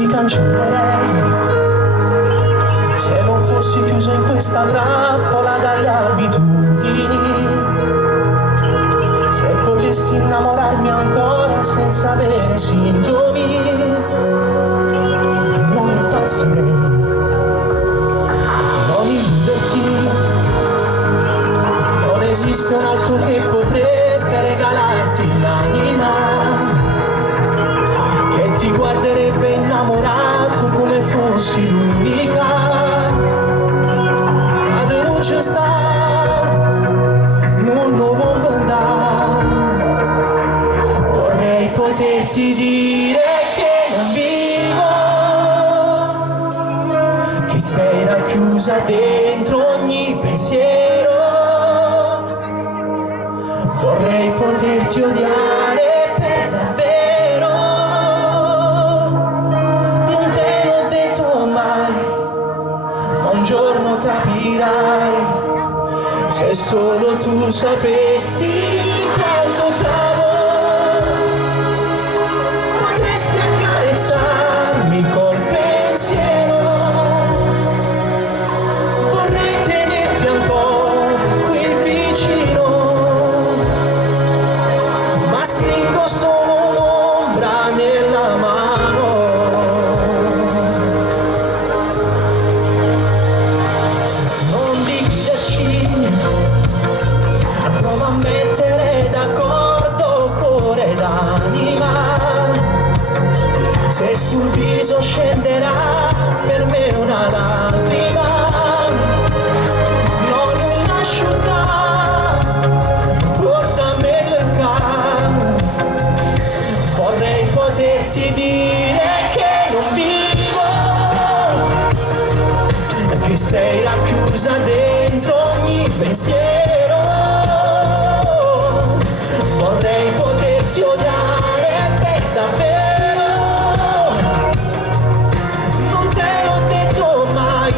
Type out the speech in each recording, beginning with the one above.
ti cancellerei se non fossi chiuso in questa trappola dalle abitudini. Se volessi innamorarmi ancora senza avere sintomi, non impazzirei, non illuderti. Non esiste un altro che potrebbe regalarti l'anima, che ti guarderebbe innamorato come fossi l'unica. Ma non c'è sta un nuovo andare. Vorrei poterti dire che non vivo, che sei racchiusa dentro ogni pensiero. Vorrei poterti odiare per davvero. Non te l'ho detto mai, ma un giorno capirai. Se solo tu sapessi quanto t'amo, potresti accarezzarmi col pensiero. Vorrei tenerti un po' qui vicino, ma stringo solo un'ombra nella mano. Non dividerci, prova a mettere d'accordo cuore ed anima. Se sul viso scenderà per me una lacrima, non un'asciutta, portamela. Vorrei poterti dire che non vivo, che sei racchiusa dentro ogni pensiero. Vorrei poterti odiare per davvero. Non te l'ho detto mai,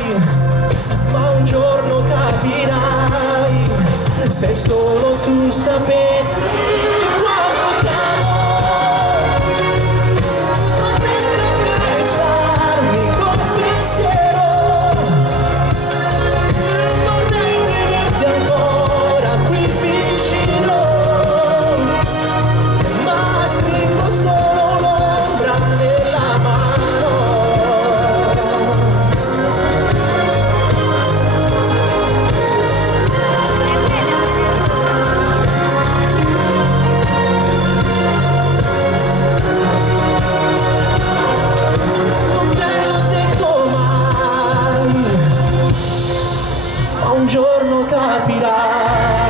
ma un giorno capirai. Se solo tu sapessi quanto t'amo, potresti accarezzarmi col pensiero. Vorrei tenerti ancora qui vicino, ma stringo solo l'ombra nella mano. Non te l'ho detto mai, ma un giorno capirai.